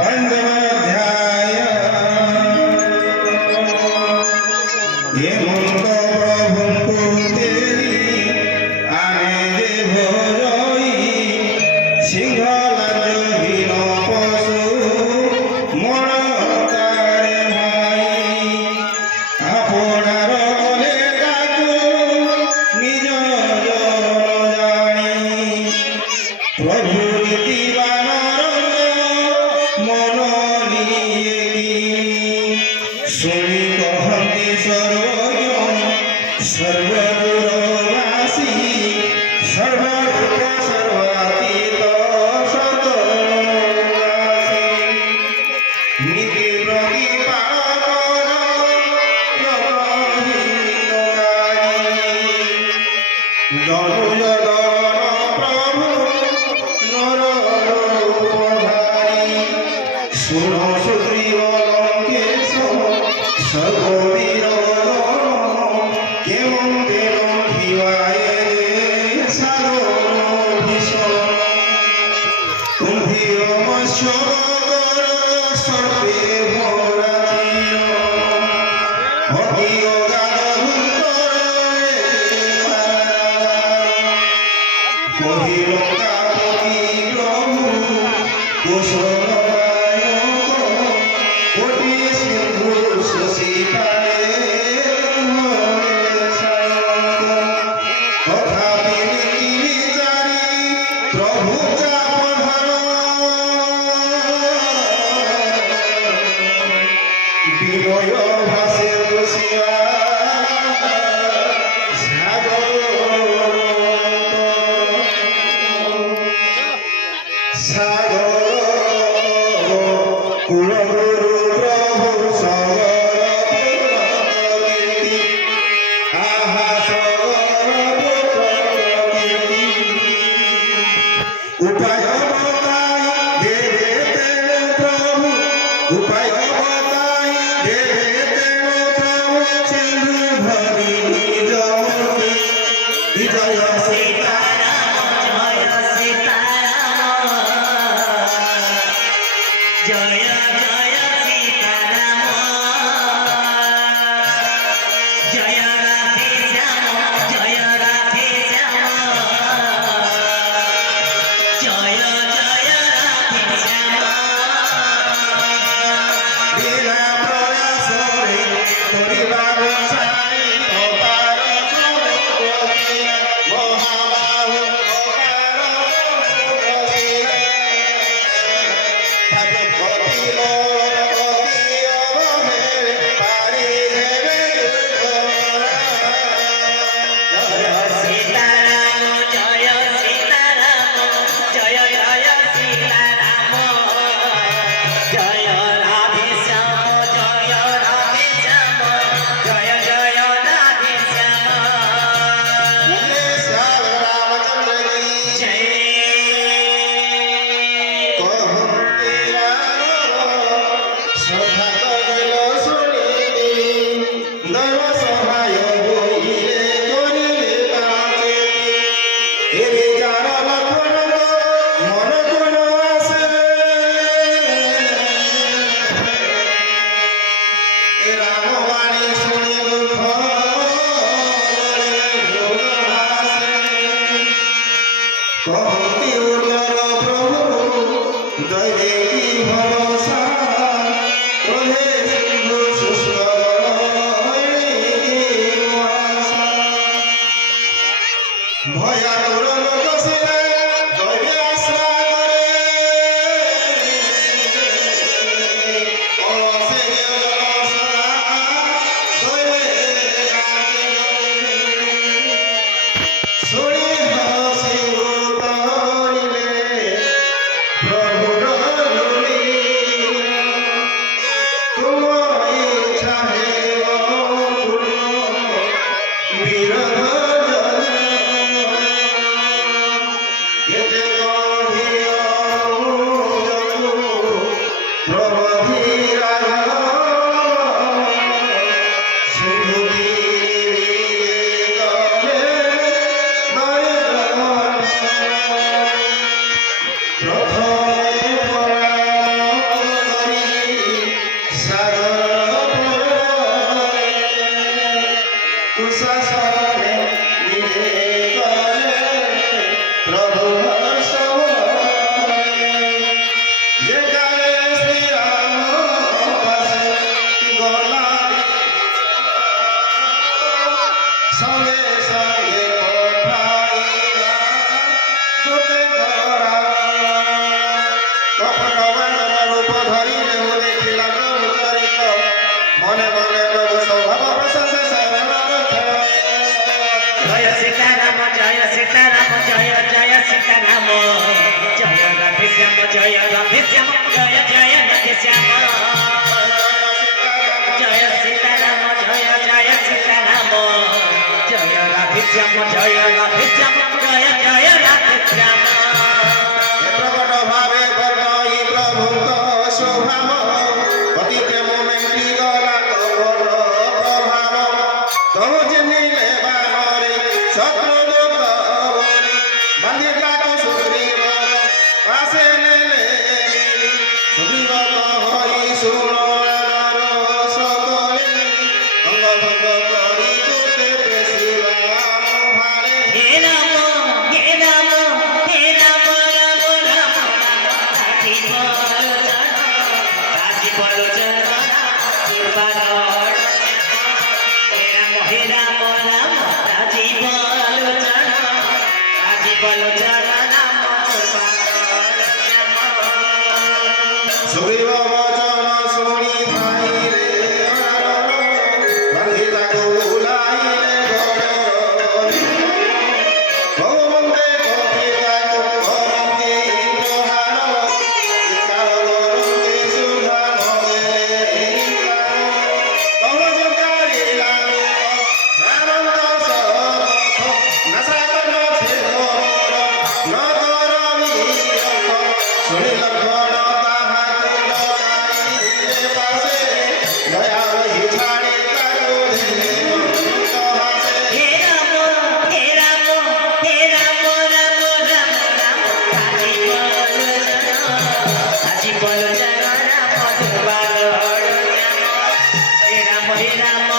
पंचमाध्याय हेमंत प्रभु तेरी आने जे भोजई सिंहलाजहीन पशु मन तारे भाई आपणार कले ताकू निज जानी प्रभु नीतिवान मन शुणी कहती सर्वज्ञ सर्वदूरवासी सर्वभूत सर्वातीत सतवासी नीति प्रतिपालक दनुज प्रभु नर रूपधारी सुर सुग्रीव लंकेश सर्ववीर केवं तेन खिवाय सागर भीषण कुंभीर मत्स्य सर्पे भराचिर अति अगाध महिलंकापति प्रभु कुशलनायक कोटि सिंधु शशिपाले तथापि नीति विचारी प्रभु चापधर विनय भाषे तुषिया सागर कुलगुरु प्रभु सागर आहा सागर उपाय बताई दे देते प्रभु उपाय बताई दे देते प्रभु सिंधु भरी निज मूर्ति विजय कहती उदर प्रभु दैवी भरोसा तोहे सिंधु शुष्क भयातुर लोक सेना दैवी आश्रा करे अलसे जलसना दैवे सुनी हसी प्रभु কপট বানর রূপ ধরিলে দেখিলা প্রভু চরিত মনে মনে প্রভু স্বভাব প্রশংসা শরণর খেল জয় সীতারাম জয় সীতারাম জয় জয় সীতারাম জয় রাধেশ্যাম জয় রাধেশ্যাম জয় জয় রাধেশ্যাম জয় সীতারাম জয় জয় সীতারাম জয় রাধেশ্যাম জয় রাধেশ্যাম জয় জয় রাধেশ্যাম প্রকট ভাবে বর্ণই প্রভুঙ্ক স্বভাব অতি প্রেম মেটি গলা কপট প্রভাব তহু চিহ্নিলে বানরে শত্রু দুঃখ বলি বান্ধি তাক সুগ্রীব পাশে নেলে মিলি সুগ্রীব হই শুণ সকলে অঙ্গভঙ্গ করি কুতে পেশিবা ভারে হে রাম হে রাম হে রাম রাম রাম রাজি বলোচন হে রাম হে রাম রাম রাজি বলোচন রাম সুগ্রীব বচন শুনি ভাই রে মারণ বান্ধি তাকু বুলাইলে ঘরে ভগবন্তে কপি তাকু করন্তি প্রহার চিৎকার করন্তি সুধা নদেলে কহজকারি লাগু হেমন্ত সপথ নাসা কর্ণ ছেদ মোর ন করবি শুনি লক্ষণ তাহাকে ডরাইলে পাশে দয়া রহি ছাড়ে তাকু দিলে মন্দ হাসে হে রাম হে রাম হে রাম রাম রাম রাম রাজি বলোচন রাম হে রাম হে রাম